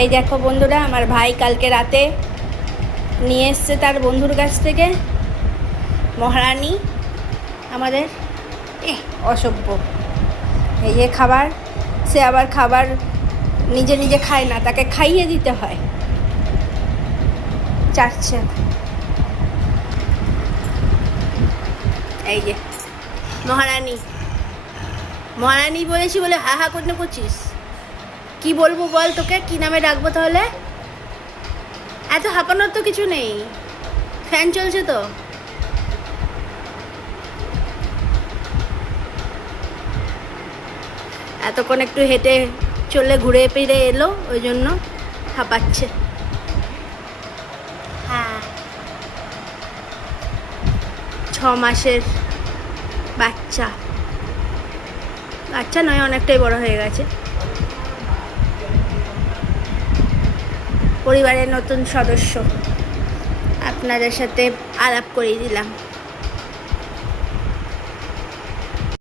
এই দেখো বন্ধুরা, আমার ভাই কালকে রাতে নিয়ে এসছে তার বন্ধুর কাছ থেকে মহারানী আমাদের অসভ্য। এই যে খাবার, সে আবার খাবার নিজে নিজে খায় না, তাকে খাইয়ে দিতে হয়। চাটছে। এই যে মহারানী, মহারানী বলেছি বলে হা হা করে করছিস। কি বলবো বল, তোকে কি নামে ডাকবো তাহলে? এত হাঁপানোর তো কিছু নেই, ফ্যান চলছে তো। এতক্ষণ একটু হেঁটে চলে ঘুরে ফিরে এলো, ওই জন্য হাঁপাচ্ছে। হ্যাঁ, 6 মাসের বাচ্চা, বাচ্চা নয়, অনেকটাই বড় হয়ে গেছে। পরিবারের নতুন সদস্য, আপনাদের সাথে আলাপ করিয়ে দিলাম।